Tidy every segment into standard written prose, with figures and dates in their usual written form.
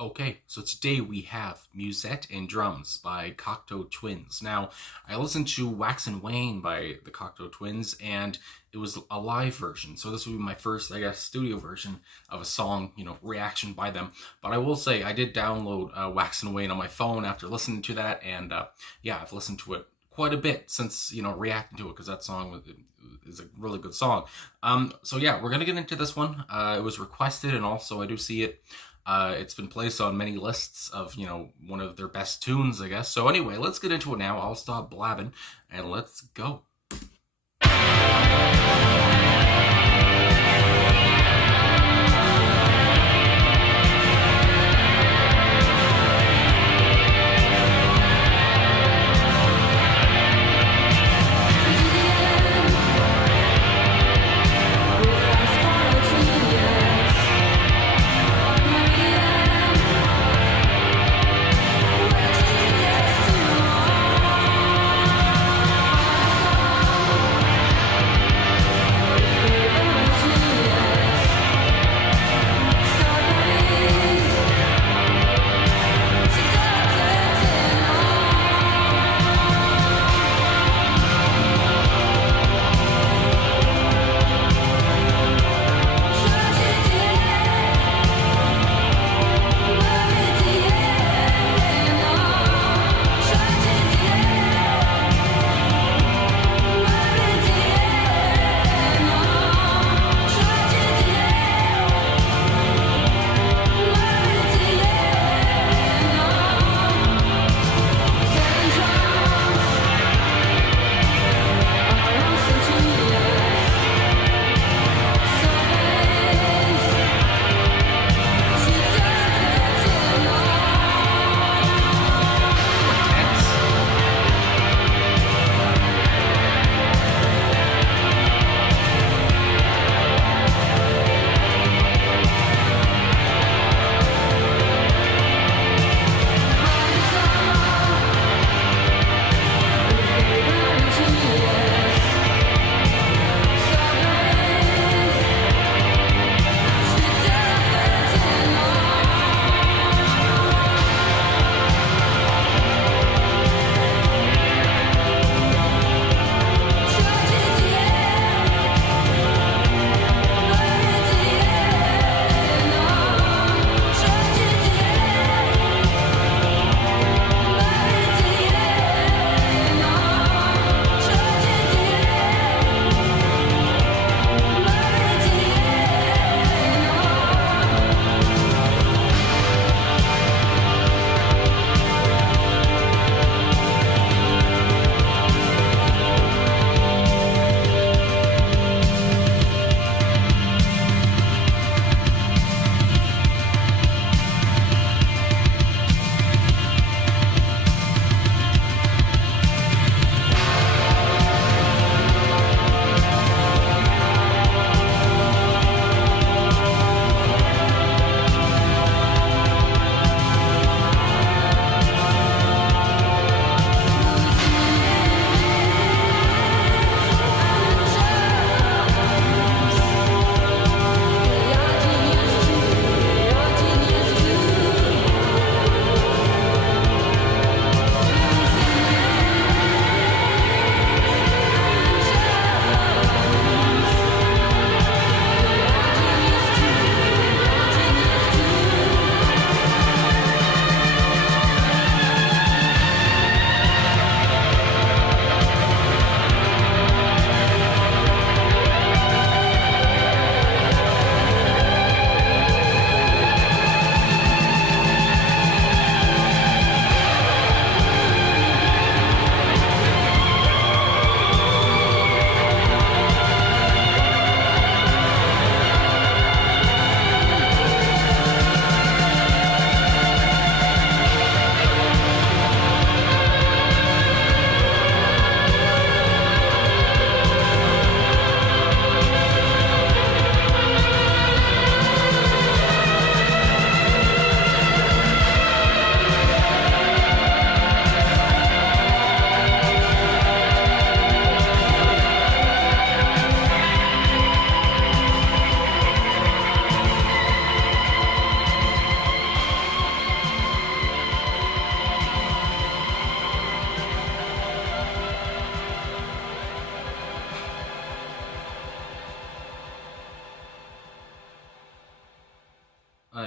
Okay, so today we have Musette and Drums by Cocteau Twins. Now, I listened to Wax and Wane by the Cocteau Twins, and it was a live version. So this will be my first, I guess, studio version of a song, reaction by them. But I will say, I did download Wax and Wane on my phone after listening to that, and yeah, I've listened to it quite a bit since, reacting to it, because that song is a really good song. So yeah, we're gonna get into this one. It was requested, and also I do see it. It's been placed on many lists of, one of their best tunes, I guess. So anyway, let's get into it now. I'll stop blabbing and let's go.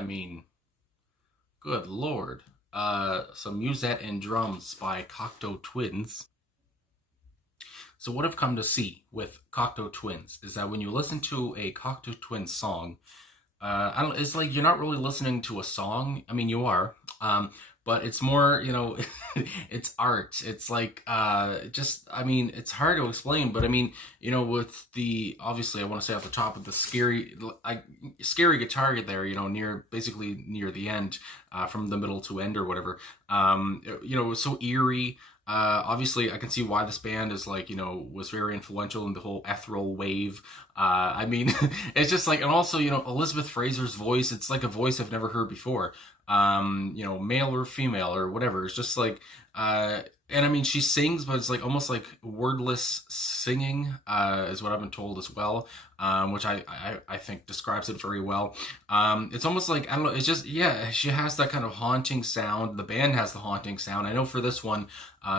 mean, good lord. Some Musette and Drums by Cocteau Twins. So what I've come to see with Cocteau Twins is that when you listen to a Cocteau Twins song, I don't. It's like you're not really listening to a song. I mean, you are, but it's more, it's art. It's like, just. I mean, it's hard to explain, but I mean, with the obviously, I want to say off the top of the scary guitar there, basically near the end, from the middle to end or whatever. It was so eerie. Obviously, I can see why this band is like, was very influential in the whole ethereal wave. I mean, it's just like, and also, Elizabeth Fraser's voice, it's like a voice I've never heard before. Male or female or whatever. It's just like, and I mean, she sings, but it's like almost like wordless singing, is what I've been told as well, which I think describes it very well. It's almost like, I don't know, it's just, yeah, she has that kind of haunting sound. The band has the haunting sound. I know for this one,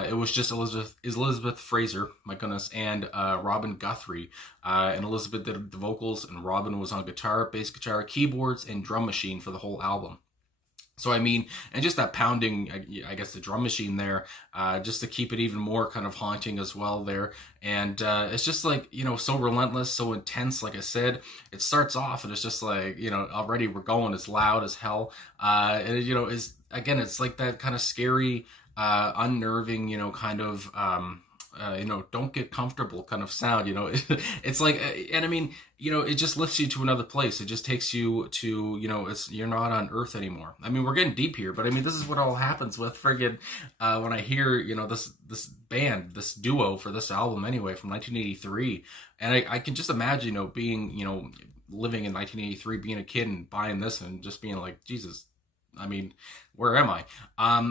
it was just Elizabeth Fraser, my goodness, and Robin Guthrie. And Elizabeth did the vocals, and Robin was on guitar, bass guitar, keyboards, and drum machine for the whole album. So, I mean, and just that pounding, I guess the drum machine there, just to keep it even more kind of haunting as well there. And it's just like, so relentless, so intense, like I said. It starts off and it's just like, already we're going as loud as hell. And, is again, it's like that kind of scary, unnerving, kind of, don't get comfortable kind of sound, it's like, and I mean, it just lifts you to another place. It just takes you to, you're not on Earth anymore. I mean, we're getting deep here, but I mean, this is what all happens with friggin', when I hear, this band, this duo for this album anyway, from 1983. And I can just imagine, being, living in 1983, being a kid and buying this and just being like, Jesus, I mean, where am I?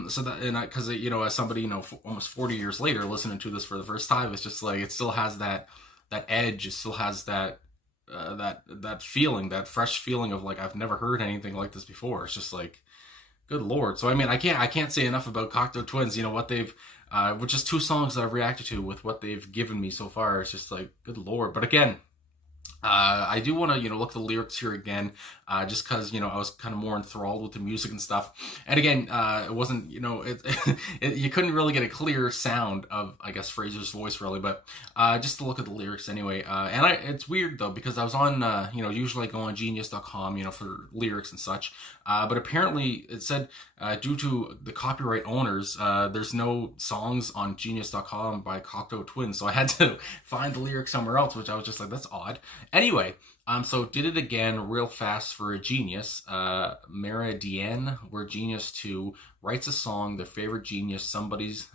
So that, and because as somebody, almost 40 years later, listening to this for the first time, it's just like, it still has that edge. It still has that feeling, that fresh feeling of like, I've never heard anything like this before. It's just like, good Lord. So, I mean, I can't say enough about Cocteau Twins, what they've, with just 2 songs that I've reacted to with what they've given me so far. It's just like, good Lord. But again, I do want to, look at the lyrics here again, just because, I was kind of more enthralled with the music and stuff. And again, it wasn't, you couldn't really get a clear sound of, I guess, Fraser's voice really, but just to look at the lyrics anyway. And it's weird though, because I was on, usually I go on genius.com, for lyrics and such. But apparently it said, due to the copyright owners, there's no songs on genius.com by Cocteau Twins. So I had to find the lyrics somewhere else, which I was just like, that's odd. Anyway, so did it again real fast for a genius. Meridienne, where Genius 2 writes a song, their favorite genius, somebody's,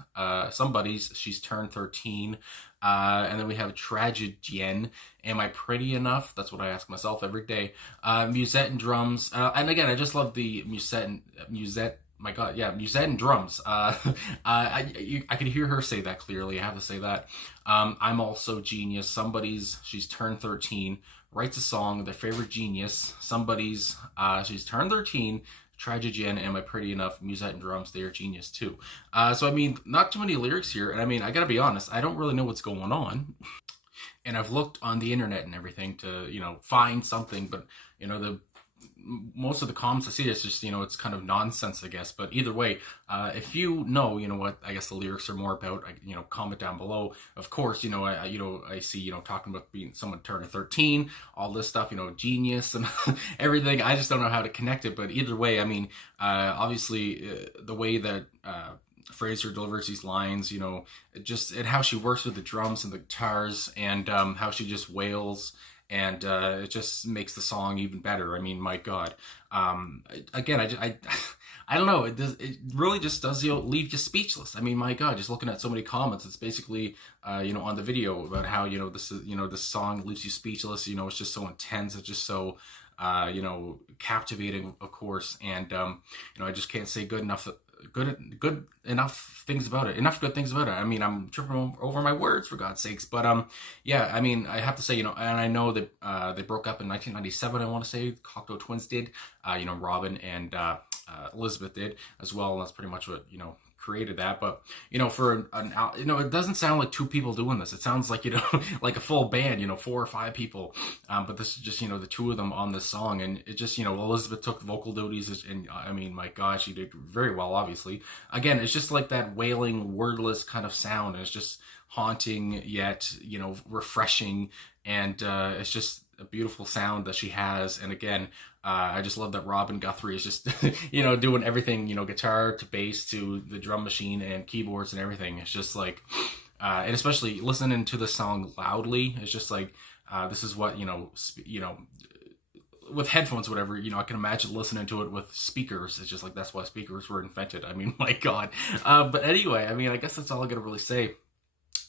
she's turned 13. And then we have Tragedienne, am I pretty enough? That's what I ask myself every day. Musette and Drums, and again, I just love the Musette, my God, yeah, Musette and Drums. I can hear her say that clearly, I have to say that. I'm also genius, she's turned 13, writes a song, their favorite genius, she's turned 13, Tragedienne, am I pretty enough? Musette and Drums, they are genius too. So I mean, not too many lyrics here, and I mean, I gotta be honest, I don't really know what's going on. And I've looked on the internet and everything to, find something, but, most of the comments I see is just, it's kind of nonsense, I guess. But either way, if you know what I guess the lyrics are more about, comment down below. Of course, I see, talking about being someone turning 13, all this stuff, genius and everything. I just don't know how to connect it. But either way, I mean, obviously, the way that Fraser delivers these lines, and how she works with the drums and the guitars, and how she just wails. And it just makes the song even better. I mean, my God. Again, I don't know. It really just does leave you speechless. I mean, my God, just looking at so many comments, it's basically on the video about how this song leaves you speechless. It's just so intense. It's just so captivating, of course. And I just can't say good enough things about it. Enough good things about it. I mean, I'm tripping over my words, for God's sakes. But yeah, I mean, I have to say, and I know that they broke up in 1997. I want to say Cocteau Twins did. Robin and Elizabeth did as well. And that's pretty much what, created that. But, for it doesn't sound like two people doing this. It sounds like, like a full band, 4 or 5 people. But this is just, the two of them on this song. And it just, Elizabeth took vocal duties. And I mean, my God, she did very well, obviously. Again, it's just like that wailing, wordless kind of sound. And it's just haunting yet, refreshing. And it's just a beautiful sound that she has. And again, I just love that Robin Guthrie is just, doing everything, guitar to bass to the drum machine and keyboards and everything. It's just like, and especially listening to the song loudly, it's just like, this is what, with headphones or whatever, I can imagine listening to it with speakers. It's just like, that's why speakers were invented. I mean, my God. But anyway, I mean, I guess that's all I gotta really say.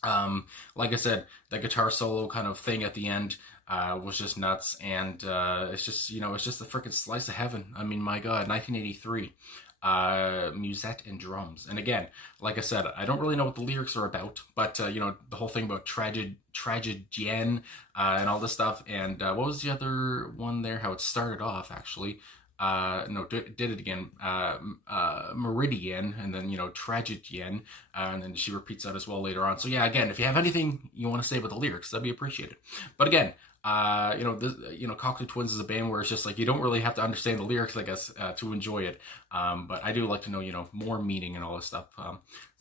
Like I said, that guitar solo kind of thing at the end was just nuts, and it's just it's just a freaking slice of heaven. I mean, my God, 1983, Musette and drums. And again, like I said, I don't really know what the lyrics are about, but the whole thing about tragedienne and all this stuff. And what was the other one there? How it started off actually. No, did it again, Meridian, and then, Tragedienne, and then she repeats that as well later on. So yeah, again, if you have anything you want to say about the lyrics, that'd be appreciated. But again, Cocteau Twins is a band where it's just like, you don't really have to understand the lyrics, I guess, to enjoy it. But I do like to know, more meaning and all this stuff.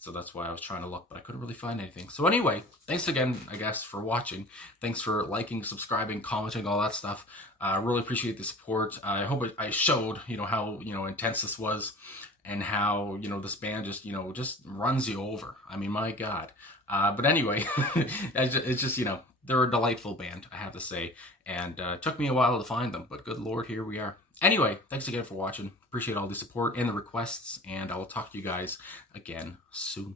So that's why I was trying to look, but I couldn't really find anything. So anyway, thanks again, I guess, for watching. Thanks for liking, subscribing, commenting, all that stuff. I really appreciate the support. I hope I showed, how, intense this was, and how, this band just, just runs you over. I mean, my God. But anyway, it's just, they're a delightful band, I have to say. And it took me a while to find them, but good Lord, here we are. Anyway, thanks again for watching. Appreciate all the support and the requests, and I will talk to you guys again soon.